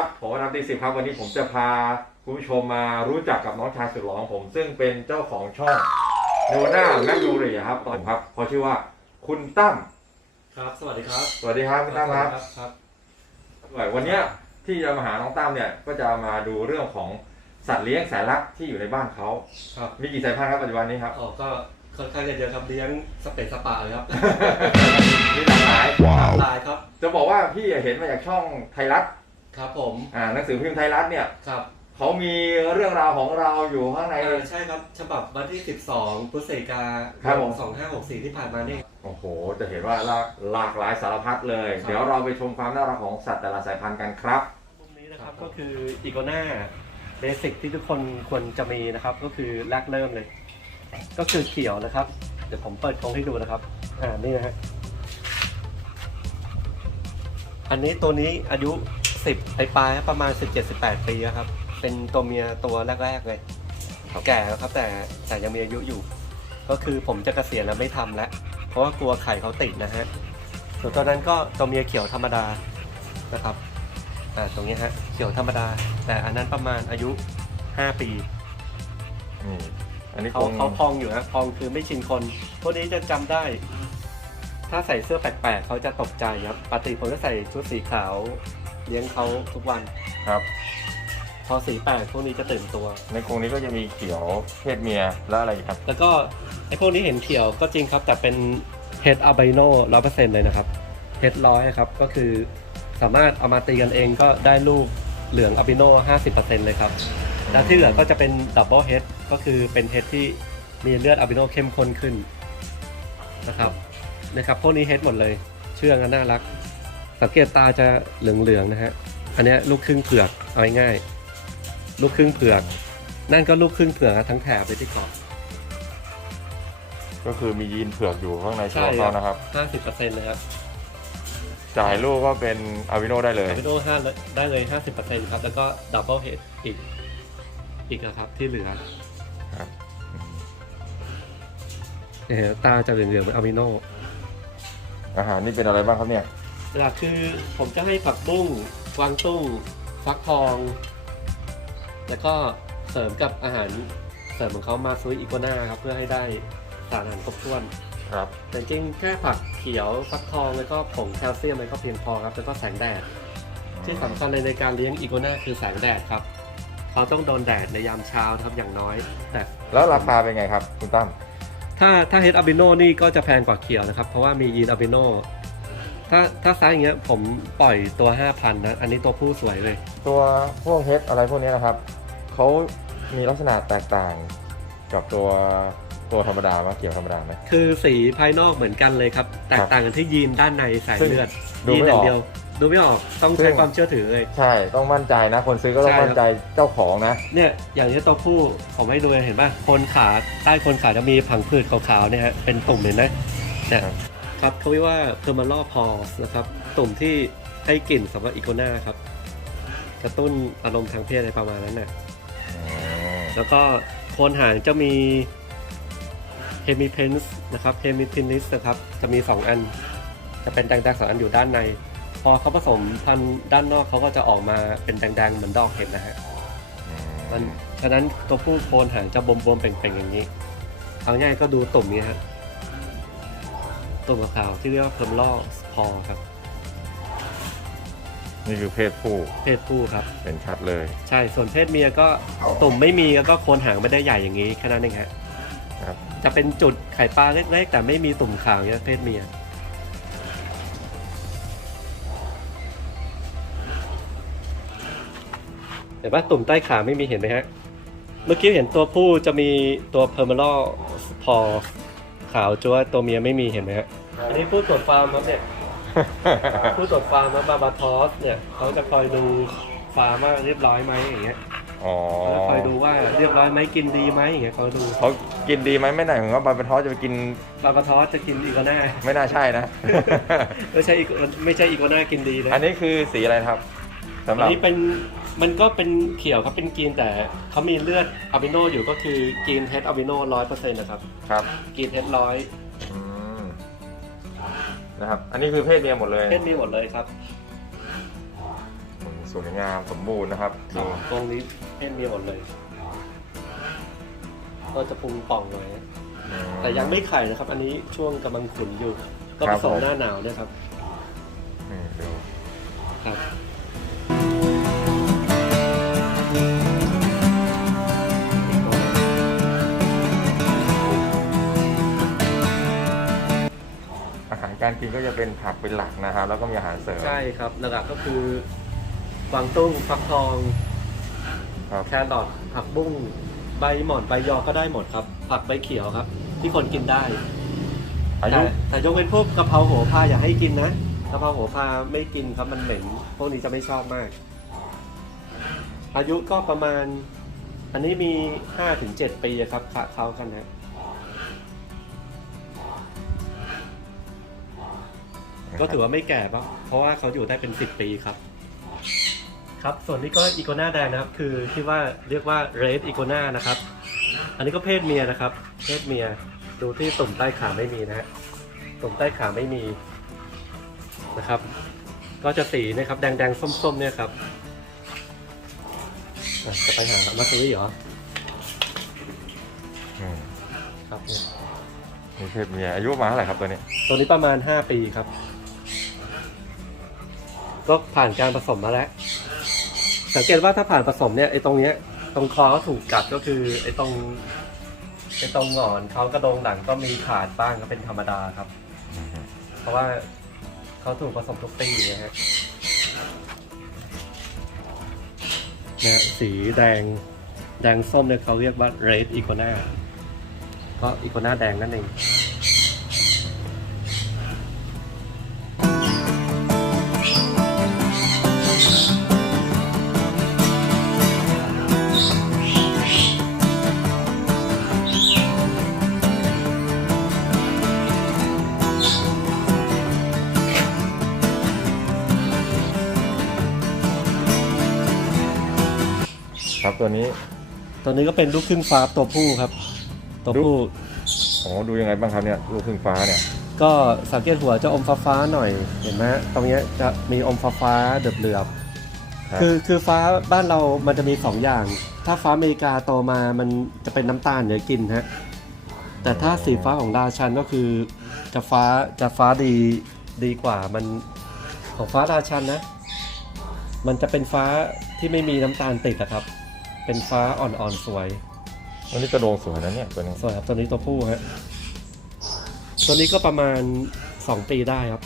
วัสดีครับผมนับตีสิบครับวันนี้ผมจะพาคุณผู้ชมมารู้จักกับน้องชายสุดหล่อของผม ซึ่งเป็นเจ้าของช่องโนนาแมกโนเรียครับตอนครับเขาชื่อว่าคุณตั้มครับ สวัสดีครับ สวัสดีครับคุณตั้มครับครับวันเนี้ยที่จะมาหาน้องตั้มเนี่ยก็จะมาดูเรื่องของสัตว์เลี้ยงแสนรักที่อยู่ในบ้านเขาครับ มีกี่สายพันธุ์ครับปัจจุบันนี้ครับอ๋อก็ค่อนข้างจะเยอะครับเลี้ยงสเปซสปาเลยครับมีหลากหลายลายครับ จะบอกว่าพี่เห็นมาจากช่องไทยรัฐ ครับผมอ่าหนังสือพิมพ์ไทยรัฐเนี่ยครับเขามีเรื่องราวของเราอยู่ข้างใน เออใช่ครับฉบับวันที่ 12พฤศจิกาครับผม 2564 ที่ผ่านมานี่โอ้โห จะเห็นว่าหลากหลากหลายสารพัดเลย ครับ เดี๋ยวเราไปชมความน่ารักของสัตว์แต่ละสายพันธุ์กันครับพวกนี้นะครับก็คืออีโกน่าเบสิกที่ทุกคนควรจะมีนะครับ ก็คือแรกเริ่มเลย ก็คือเขียวนะครับ เดี๋ยวผมเปิดกรงให้ดูนะครับ อ่านี่นะฮะอันนี้ตัวนี้อายุ 10ปลายๆประมาณ17-18ปีแล้วครับ เป็นตัวเมียตัวแรกๆเลยแก่แล้วครับแต่แต่ยังมีอายุอยู่ ก็คือผมจะเกษียณแล้วไม่ทำแล้ว เพราะว่ากลัวไข่เขาติดนะฮะ ส่วนตัวนั้นก็ตัวเมียเขียวธรรมดานะครับอ่าตรงนี้ฮะเขียวธรรมดา แต่อันนั้นประมาณอายุ 5 ปีนี่อันนี้คเขางเขาพองอยู่นะพองคือไม่ชินคนพวกนี้จะจำได้ ถ้าใส่เสื้อแปลกๆเขาจะตกใจครับปกติผมจะใส่ชุดสีขาว เลี้ยงเขาทุกวัน ครับพอสีแปลกพวกนี้จะตื่นตัว ในกรงนี้ก็จะมีเขียวเพศเมียแล้วอะไรอีกครับ แล้วก็ไอ้พวกนี้เห็นเขียวก็จริงครับแต่เป็นเฮดอัลไบโนร้อยเปอร์เซ็นต์เลยนะครับเฮดร้อยครับก็คือสามารถเอามาตีกันเองก็ได้ลูกเหลืองอัลบิโนห้าสิบเปอร์เซ็นต์เลยครับ แล้วที่เหลือก็จะเป็นดับเบิลเฮดก็คือเป็นเฮดที่มีเลือดอัลบิโนเข้มข้นขึ้นนะครับนะครับพวกนี้เฮดหมดเลย เชื่องและน่ารัก สังเกตตาจะเหลืองๆนะฮะ อันเนี้ยลูกครึ่งเผือกเอาง่ายๆลูกครึ่งเผือก นั่นก็ลูกครึ่งเผือกทั้งแถบเลยที่เกาะก็คือมียีนเผือกอยู่ข้างในใช่ตัวเขานะครับห้าสิบเปอร์เซ็นต์เลยครับ จ่ายลูกก็เป็นอาวิโนได้เลยอัลบิโนห้าได้เลยห้าสิบเปอร์เซ็นต์ครับ แล้วก็ดับเบิลเฮดอีกอีกนะครับที่เหลือครับเออตาจะเหลืองๆเหมือนอัลบิโนอาหารนี่เป็นอะไรบ้างครับเนี่ย หลักคือผมจะให้ผักบุ้งกวางตุ้งฟักทอง แล้วก็เสริมกับอาหารเสริมของเขามาซุยอีโกนาครับเพื่อให้ได้สารอาหารครบถ้วน ครับ แต่จริงๆแค่ผักเขียวฟักทองแล้วก็ผงแคลเซียมมันก็เพียงพอครับแล้วก็แสงแดด ที่สำคัญเลยในการเลี้ยงอีโกนาคือแสงแดดครับ เขาต้องโดนแดดในยามเช้านะครับอย่างน้อย แต่แล้วราคาเป็นไงครับ คุณตั้มถ้าถ้าเฮดอะบิโนนี่ก็จะแพงกว่าเขียวนะครับ เพราะว่ามียีนอะบิโน ถ้าถ้าไซส์อย่างเงี้ยผมปล่อยตัว 5,000 นะ อันนี้ตัวผู้สวยเลย ตัวพวกเฮดอะไรพวกนี้นะครับ เขามีลักษณะแตกต่างกับตัวตัวธรรมดาไหมเขียวธรรมดาไหม คือสีภายนอกเหมือนกันเลยครับ แตกต่างกันที่ยีนด้านในสายซึ่งเลือดดูยีนไม่อออย่างกเดียว ดูไม่ออกต้องซึ่ใช้งความเชื่อถือเลย ใช่ ต้องมั่นใจนะ คนซื้อก็ต้องใช่ครับ มั่นใจเจ้าของนะ เนี่ยอย่างนี้ตัวผู้ผมให้ดูเห็นป่ะคนขาใต้คนขาจะมีผังผืดขาวๆเนี่ยฮะเป็นตุ่มเห็นไหมเนี่ยครับ ครับเขาเรียกว่าเพอร์มาลอพอสนะครับตุ่มที่ให้กลิ่นสำหรับอีโกนาครับ กระตุ้นอารมณ์ทางเพศอะไรประมาณนั้นน่ะแล้วก็โคนหางจะมีเฮมิเพนส์นะครับเฮมิพินิสนะครับ จะมี 2 อัน จะเป็นแดงๆสองอันอยู่ด้านใน พอเขาผสมพันธุ์ด้านนอกเขาก็จะออกมาเป็นแดงๆเหมือนดอกเห็ดนะฮะมันฉะนั้นตัวผู้โคนหางจะบวมๆเป่งๆอย่างนี้เอาง่ายก็ดูตุ่มนี้ฮะ ตุ่มขาวๆที่เรียกว่าเพอร์มลอพอครับ นี่คือเพศผู้เพศผู้ครับ เป็นชัดเลย ใช่ ส่วนเพศเมียก็ตุ่มไม่มีแล้วก็โคนหางไม่ได้ใหญ่อย่างนี้แค่นั้นเองฮะครับ จะเป็นจุดไข่ปลาเล็กๆแต่ไม่มีตุ่มขาวเนี่ยเพศเมีย เห็นปะตุ่มใต้ขาไม่มีเห็นไหมฮะ เมื่อกี้เห็นตัวผู้จะมีตัวเพอร์ม l ลพอขาวจัวะตัวเมียไม่มีเห็นไหมฮะ อันนี้ผู้ตรวจฟาร์มครับเนี่ย ผู้ตรวจฟาร์มนะบาบาทอสเนี่ยเขาจะคอยดูฟาร์มว่าเรียบร้อยไหมอย่างเงี้ยอ๋อแล้วคอยดูว่าเรียบร้อยไหมกินดีไหมอย่างเงี้ยเขาดูเขากินดีไหมไม่ไหนถึงว่าบาร์บีทอสจะไปกินบาบาทอสจะกินอีโกน่าไม่น่าใช่นะ ไม่ใช่อีโกไม่ใช่อีโกน่ากินดีนะอันนี้คือสีอะไรครับสำหอัรันบนี้เป็นมันก็เป็นเขียวครับเป็นกรีนแต่เขามีเลือดอะบิโนอยู่ก็คือกรีนเฮดอะบิโนร้อยเปอร์เซ็นต์นะครับ ครับกรีนเฮดร้อยอืม นะครับ อันนี้คือเพศเมียหมดเลยเพศมีหมดเลยครับสวยงามสมบูรณ์นะครับครัดูบตรงนี้เพศเมียหมดเลย ก็จะปรุงป่องหน่อยนะอืม แต่ยังไม่ไข่นะครับ อันนี้ช่วงกำลังขุนอยู่ ก็ครัผบสมผม หน้าหนาวเนี่ยครับ นี่ดูครับ การกินก็จะเป็นผักเป็นหลักนะครับ แล้วก็มีอาหารเสริม ใช่ครับหลักๆก็คือกวางตุ้งฟักทองครับ แครอทผักบุ้งใบหม่อนใบยอก็ได้หมดครับ ผักใบเขียวครับ ที่คนกินได้อายุ แต่แต่ยกเว้นพวกกะเพราโหระพาอย่าให้กินนะกะเพราโหระพาไม่กินครับมันเหม็นพวกนี้จะไม่ชอบมาก อายุก็ประมาณ อันนี้มีห้าถึงเจ็ดปีอะครับคะเขากันนะ ก็ถือว่าไม่แก่ปะเพราะว่าเขาอยู่ได้เป็นสิบปีครับ ครับ ส่วนนี้ก็อีโกนาแดงนะครับ คือที่ว่าเรียกว่าเรดอีโกนานะครับ อันนี้ก็เพศเมียนะครับ เพศเมีย ดูที่ตุ่มใต้ขาไม่มีนะฮะ ตุ่มใต้ขาไม่มีนะครับ ก็จะสีนะครับแดงแดงๆส้มๆเนี่ยครับอะจะไปหามาซื้อเหรอ อืมครับเนี่ยนี่เพศเมียอายุประมาณเท่าไหร่ครับตัวนี้ ตัวนี้ประมาณ 5 ปีครับ ก็ผ่านการผสมมาแล้ว สังเกตว่าถ้าผ่านผสมเนี่ยไอ้ตรงเนี้ยตรงคอเขาถูกกัดก็คือไอ้ตรงไอ้ตรงหงอนเขากระโดงหลังก็มีขาดบ้างก็เป็นธรรมดาครับ เพราะว่าเขาถูกผสมทุกปีนะฮะเนี่ยสีแดงแดงส้มเนี่ยเขาเรียกว่า red iguana ก็อีโกนาแดงนั่นเอง ครับตัวนี้ตัวนี้ก็เป็นลูกครึ่งฟ้าตัวผู้ครับ ตัวผู้โอ้ดูยังไงบ้างครับเนี่ยลูกครึ่งฟ้าเนี่ย ก็สังเกตหัวจะอมฟ้าฟ้าๆหน่อยเห็นไหมตรงเนี้ยจะมีอมฟ้าฟ้าๆเดือบเหลือบๆครับคือคือฟ้าบ้านเรามันจะมีสองอย่าง ถ้าฟ้าอเมริกาโตมามันจะเป็นน้ำตาลเดี๋ยวกินฮะแต่ถ้าสีฟ้าของราชันก็คือจะฟ้าจะฟ้าดีดีกว่ามันของฟ้าราชันนะ มันจะเป็นฟ้าที่ไม่มีน้ำตาลติดอะครับ เป็นฟ้าอ่อนๆสวย วันนี้กระโดงสวยนะเนี่ยตัวนี้สวยครับตัวนี้ตัวผู้ฮะตัวนี้ก็ประมาณสองปีได้ครับ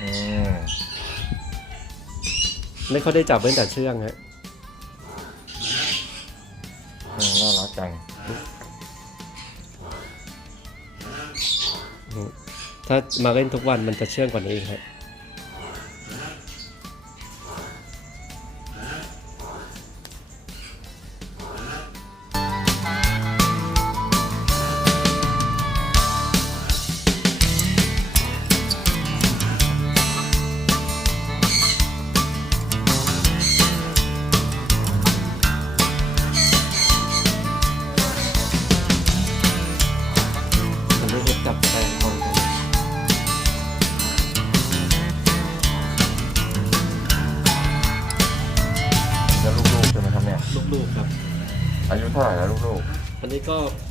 อืมไม่ค่อยได้จับเว้นแต่เชื่องฮะอืมน่ารักจังถ้ามาเล่นทุกวันมันจะเชื่องกว่านี้ครับมั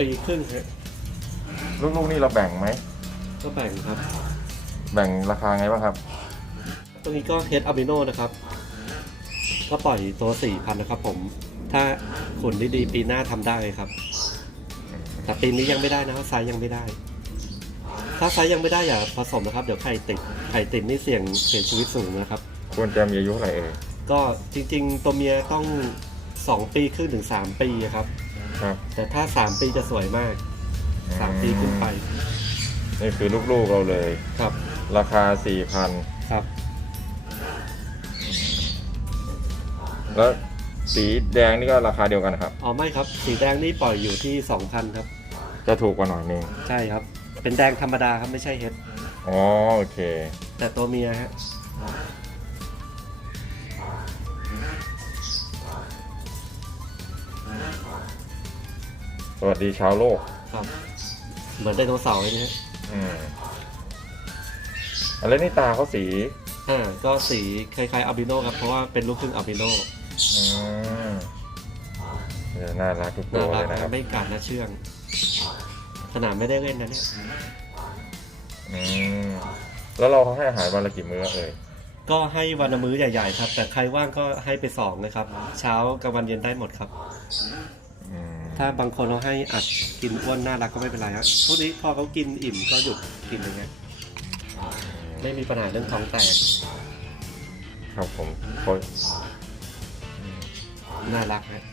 นี้ก็ปีครึ่งฮะๆลูกๆนี่เราแบ่งไหม ก็แบ่งครับ แบ่งราคาไงบ้างครับ ตัวนี้ก็เฮดอะบิโนนะครับ ก็ปล่อยตัวสี่พันนะครับผม ถ้าขุนดีๆปีหน้าทำได้ครับ แต่ปีนี้ยังไม่ได้นะครับไซส์ยังไม่ได้ ถ้าไซส์ยังไม่ได้อย่าผสมนะครับ เดี๋ยวไข่ติด ไข่ติดนี่เสี่ยงเสียชีวิตสูงนะครับ ควรจะมีอายุเท่าไหร่เอ่ยก็จริงๆ ตัวเมียต้องสองปีครึ่งถึงสามปีครับ ครับ แต่ถ้าสามปีจะสวยมากสามปีขึ้นไป นี่คือลูกๆเราเลย ครับ ราคาสี่พันครับ แล้วสีแดงนี่ก็ราคาเดียวกันครับ อ๋อไม่ครับ สีแดงนี่ปล่อยอยู่ที่สองพันครับ จะถูกกว่าหน่อยนึงใช่ครับ เป็นแดงธรรมดาครับไม่ใช่เฮดอ๋อโอเค แต่ตัวเมียฮะ สวัสดีชาวโลก ครับ เหมือนไดโนเสาร์เลยนะฮะอืมแล้วนี่ตาเขาสีอ่าก็สีคล้ายๆอัลบิโนครับ เพราะว่าเป็นลูกครึ่งอัลบิโนอืมเดี๋ยวน่ารักทุกตัน่าวเลรักยนะครับนะไม่กัดนะเชื่อง ขนาดไม่ได้เล่นนะเนี่ย อืม แล้วเราให้อาหารวันละกี่มื้อเอ่ย ก็ให้วันละมื้อใหญ่ๆครับ แต่ใครว่างก็ให้ไปสองนะครับ เช้ากับวันเย็นได้หมดครับอืม ถ้าบางคนเราให้อัดกินอ้วนน่ารักก็ไม่เป็นไรครับพวกนี้พอเขากินอิ่มก็หยุดกินอย่างเงี้ยไม่มีปัญหาเรื่องท้องแตกครับผมคนน่ารักนะ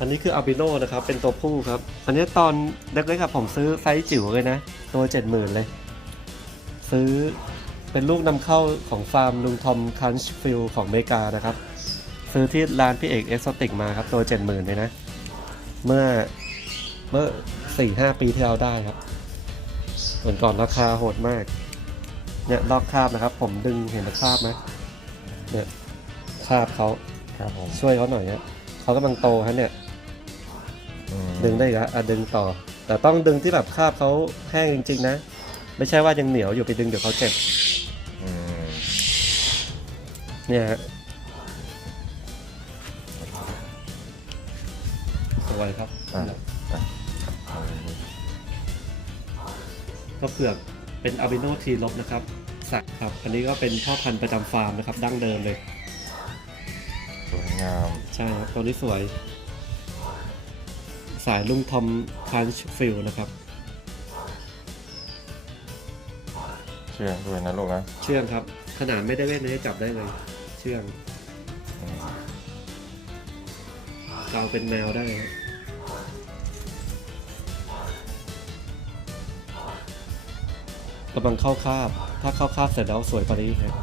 อันนี้คืออัลบิโนนะครับ เป็นตัวผู้ครับ อันนี้ตอนเล็กๆครับผมซื้อไซส์จิ๋วเลยนะ ตัวเจ็ดหมื่นเลย ซื้อ เป็นลูกนำเข้าของฟาร์มลุงทอมคันช์ฟิลของอเมริกานะครับ ซื้อที่ร้านพี่เอกเอ็กซ์ติกมาครับ ตัวเจ็ดหมื่นเลยนะ เมื่อเมื่อสี่ห้าปีที่เราได้ครับส่วนก่อนราคาโหดมาก เนี่ยลอกคราบนะครับ ผมดึงเห็นคราบไหมเนี่ยคราบเขาครับผมช่วยเขาหน่อยเนี่ยเขากำลังโตฮะเนี่ย อืมดึงได้อีกแล้วอะดึงต่อ แต่ต้องดึงที่แบบคราบเขาแห้งจริง ๆ นะ ไม่ใช่ว่ายังเหนียวอยู่ไปดึงเดี๋ยวเขาเจ็บอืม เนี่ยฮะสวยครับอะอะก็เผือกเป็นอาบิโนทีลบนะครับ สักครับ อันนี้ก็เป็นพ่อพันธุ์ประจำฟาร์มนะครับ ดั้งเดิมเลย สวยงามใช่ครับตัวนี้สวย สายลุงทอมคันช์ฟิลนะครับ เชื่องด้วยนะลูกนะเชื่องครับ ขนาดไม่ได้เล่นเลยจับได้เลย เชื่องอืมกาวเป็นแมวได้ครับกำลังเข้าคาบ ถ้าเข้าคาบเสร็จแล้วสวยปารีครับ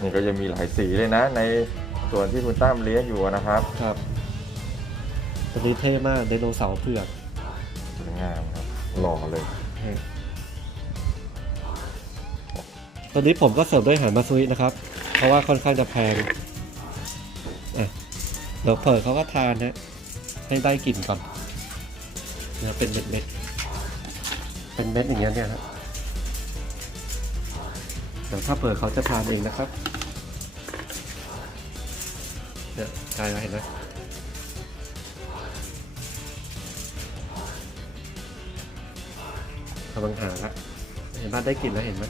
นี่ก็ยังมีหลายสีเลยนะ ในส่วนที่คุณตั้มเลี้ยงอยู่นะครับ ครับตัวนี้เท่มากไดโนเสาร์เผือกสวยงามครับ หล่อเลยตัวนี้ผมก็เสิร์ฟด้วยอาหารมาซุยนะครับ เพราะว่าค่อนข้างจะแพงอะเดี๋ยวเปิดเขาก็ทานฮะให้ได้กลิ่นก่อนเนี่ยเป็นเม็ดเม็ดๆเป็นเม็ดอย่างเงี้ยเนี่ยครับเดี๋ยวถ้าเปิดเขาจะทานเองนะครับเนี่ยกลายมาเห็นไหม กำลังหาละเห็นบ้านได้กลิ่นแล้วเห็นไหม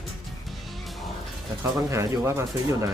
แต่เขากำลังหาอยู่ว่ามาซื้ออยู่ไหน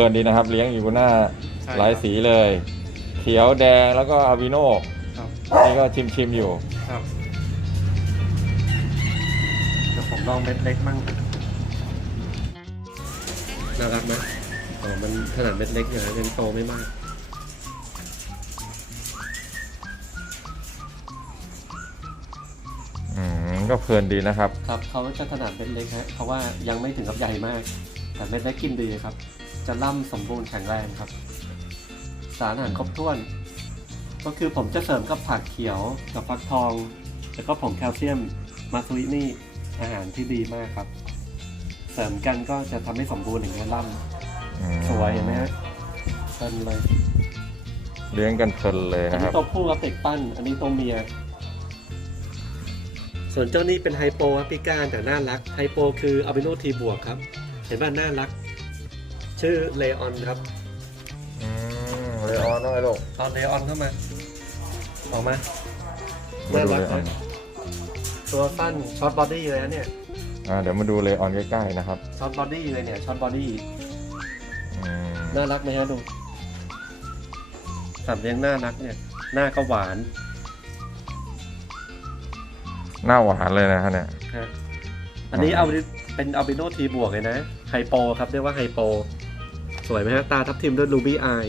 ลินดีนะครับ เลี้ยงอยู่หน้าใช่หลายสีเลย เขียวแดงแล้วก็อาวิโนครับนี่ก็ชิมชิมๆอยู่ ครับเดี๋ยวผมลองเม็ดเล็กมั่งน่ารักไหมอ๋อมันขนาดเม็ดเล็กอยู่นะยังโตไม่มาก อืมก็เพลินดีนะครับ ครับเขาจะถนัดเม็ดเล็กฮะเพราะว่ายังไม่ถึงกับใหญ่มาก แต่เม็ดเล็กกินดีครับ จะล่ำสมบูรณ์แข็งแรงครับ สารอาหารครบถ้วน ก็คือผมจะเสริมกับผักเขียวกับฟักทอง แล้วก็ผงแคลเซียมมาซุยนี่อาหารที่ดีมากครับ เสริมกันก็จะทำให้สมบูรณ์อย่างเงี้ยล่ำสวยเห็นไหมฮะเต้นเลย เลี้ยงกันเพลินเลยอันนะคนี้รับ ตัวผู้ครับเด็กปั้น อันนี้ตัวเมีย ส่วนเจ้านี่เป็นไฮโปครับพิการแต่น่ารัก ไฮโปคืออัลบิโนทีบวกครับ เห็นว่าน่ารัก ชื่อเลออนครับ อืมเลออนน้อยลูกตอนเลออนเข้ามาออกมามาน่าดูรักเลออนนะตัวสั้นช็อตบอดี้เลยนะเนี่ยอ่าเดี๋ยวมาดูเลออนใกล้ๆนะครับช็อตบอดี้เลยเนี่ยช็อตบอดี้อืมน่ารักไหมฮะดูสัตว์เลี้ยงน่ารักเนี่ย หน้าก็หวานหน้าหวานเลยนะฮะเนี่ย ฮะอันนี้เอาเป็นอัลบิโนทีบวกเลยนะไฮโปครับเรียกว่าไฮโป สวยไหมฮะ ตาทับทิมด้วยรูบี้อาย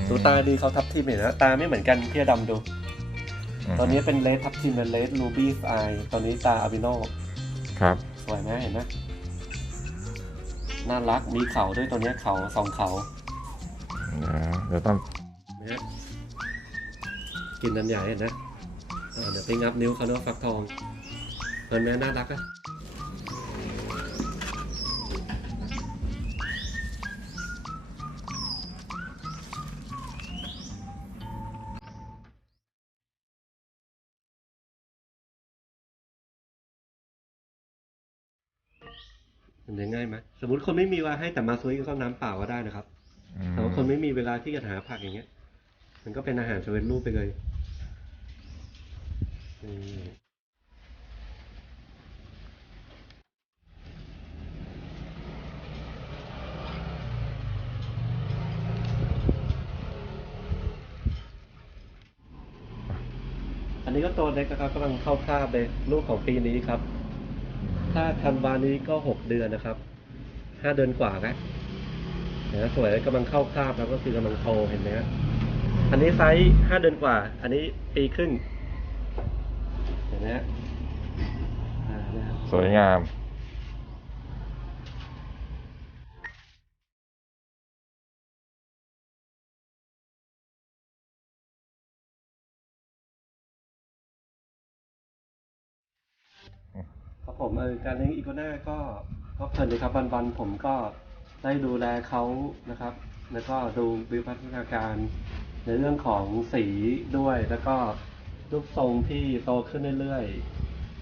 มดูตาดีเขาทับทิมเห็นนะตาไม่เหมือนกันพี่อดำดูมตอนนี้เป็นเลสทับทิมเป็นเลสรูบี้อายตอนนี้ตาอัลบิโนครับ สวยไหมเห็นไหมน่ารักมีเขาด้วยตัวเนี้ยเขาสองเขาเดี๋ยวเดี๋ยวต้องนะฮะกินนันใหญ่เห็นนะอ่าเดี๋ยวไปงับนิ้วเขาเนาะฟักทองมันแม่น่ารักอะ มันจะง่ายไหมสมมติคนไม่มีเวลาให้แต่มาซุยก็น้ำเปล่าก็ได้นะครับอืมแต่ว่าคนไม่มีเวลาที่จะหาผักอย่างเงี้ย มันก็เป็นอาหารสำเร็จรูปไปเลยนี่อันนี้ก็ตัวเล็กนะครับกำลังเข้าคาบเลยลูกของปีนี้ครับ ถ้าธันวานี้ก็หกเดือนนะครับห้าเดือนกว่าแล้วเห็นไหมสวยกำลังเข้าคาบแล้วก็คือกำลังโตเห็นไหมฮะอันนี้ไซส์ห้าเดือนกว่า อันนี้ปีครึ่งเห็นไหมฮะอ่านะครับ สวยงาม ครับผมเออการเลี้ยงอีโกน่าก็ก็เพลินเลยครับวันๆผมก็ได้ดูแลเขานะครับ แล้วก็ดูวิวัฒนาการ ในเรื่องของสีด้วย แล้วก็รูปทรงที่โตขึ้นเรื่อย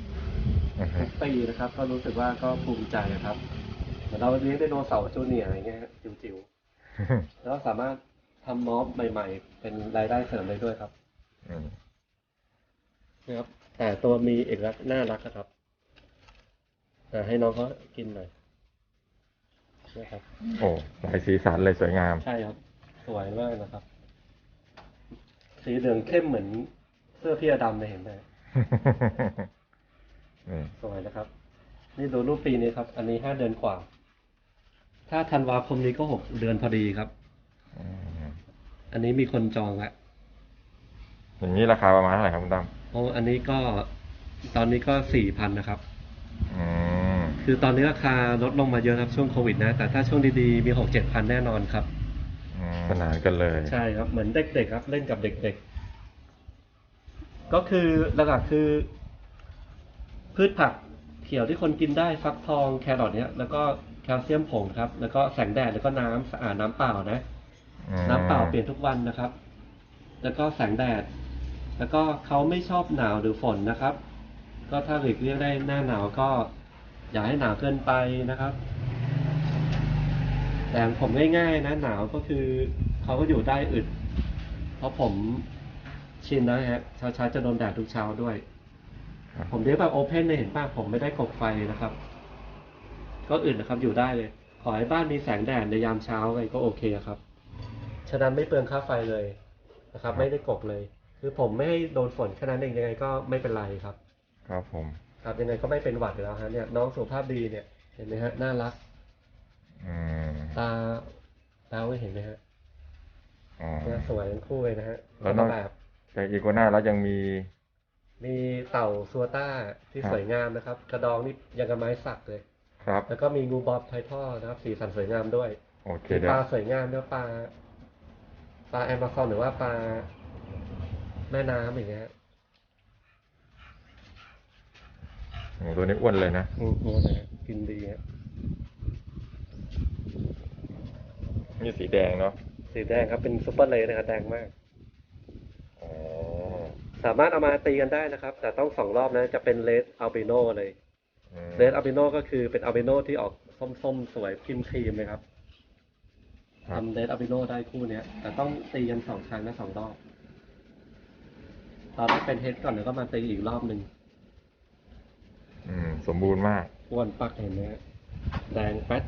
ๆอือฮึทุกปีนะครับ ก็รู้สึกว่าก็ภูมิใจครับเหมือนเราเลี้ยงไดโนเสาร์จูเนียร์อะไรเงี้ยฮะจิ๋วๆแล้วก็สามารถทำมอฟใหม่ ๆ เป็นรายได้เสริมได้ด้วยครับอืมนะครับแต่ตัวมีเอกลักษณ์น่ารักนะครับอ่า ให้น้องเขากินหน่อยนะครับ โอ้หลายสีสันเลยสวยงาม ใช่ครับ สวยมากนะครับ สีเหลืองเข้มเหมือนเสื้อพี่อดำเลยเห็นไหมนี่สวยนะครับ นี่ดูรูปปีนี้ครับ อันนี้ห้าเดือนกว่า ถ้าธันวาคมนี้ก็หกเดือนพอดีครับอืมอันนี้มีคนจองแล้วอย่างนี้ราคาประมาณเท่าไหร่ครับคุณตั้มโอ้อันนี้ก็ตอนนี้ก็สี่พันนะครับอืม คือตอนนี้ราคาลดลงมาเยอะครับช่วงโควิดนะ แต่ถ้าช่วงดีๆ มีหกเจ็ดพันแน่นอนครับอืมสนานกันเลย ใช่ครับ เหมือนเด็กๆครับ เล่นกับเด็กๆ ก็คือหลักๆคือ พืชผักเขียวที่คนกินได้ฟักทองแครอทเนี้ยแล้วก็แคลเซียมผงครับ แล้วก็แสงแดดแล้วก็น้ำสะอาดน้ำเปล่านะอืมน้ำเปล่าเปลี่ยนทุกวันนะครับ แล้วก็แสงแดด แล้วก็เขาไม่ชอบหนาวหรือฝนนะครับ ก็ถ้าหลีกเลี่ยงได้หน้าหนาวก็ อย่าให้หนาวเกินไปนะครับ แต่ผมง่ายๆนะ หนาวก็คือเขาก็อยู่ได้อึด เพราะผมชินนะฮะเช้าๆจะโดนแดดทุกเช้าด้วย ผมเลี้ยงแบบโอเพนเลยเห็นป่ะผมไม่ได้กบไฟนะครับ ก็อึดนะครับอยู่ได้เลย ขอให้บ้านมีแสงแดดในยามเช้าอะไรก็โอเคครับ ฉะนั้นไม่เปลืองค่าไฟเลยนะครับ ไม่ได้กบเลย คือผมไม่ให้โดนฝนแค่นั้นเองยังไงก็ไม่เป็นไรครับ ครับผม ครับยังไงก็ไม่เป็นหวัดอยู่แล้วฮะเนี่ยน้องสุขภาพดีเนี่ยเห็นไหมฮะน่ารักอืมตาตาไว้เห็นไหมฮะอ๋อ เนี่ยสวยทั้งคู่เลยนะฮะแล้วนอกแบบแต่อีโกน่าแล้วยังมี มีเต่าซัวต้าที่ครับ สวยงามนะครับ กระดองนี่ยังกับไม้สักเลย ครับ แล้วก็มีงูบอบไททอลนะครับสีสันสวยงามด้วยโอเคมีเดี๋ยปวลาสวยงามด้วยปลาปลาแอมะซอนหรือว่าปลาแม่น้ำอย่างเงี้ย โอ้ ตัวนี้อ้วนเลยนะอืมโอ้นะกินดีฮะนี่สีแดงเนาะสีแดงครับเป็นซุปเปอร์เลย์นะครับแดงมากอ๋อสามารถเอามาตีกันได้นะครับ แต่ต้องสองรอบนะ จะเป็นเลดอัลบิโนเลยอืมเลดอัลบิโนก็คือเป็นอัลบิโนที่ออกส้มๆ สวยพิมพ์ครีมเลยครับครับทำเลดอัลบิโนได้คู่เนี้ย แต่ต้องตีกันสองครั้งนะสองรอบตอนที่เป็นเฮดก่อนแล้วก็มาตีอีกรอบหนึ่งอืม สมบูรณ์มากอ้วนปักเห็นไหมฮะแดงแป๊ด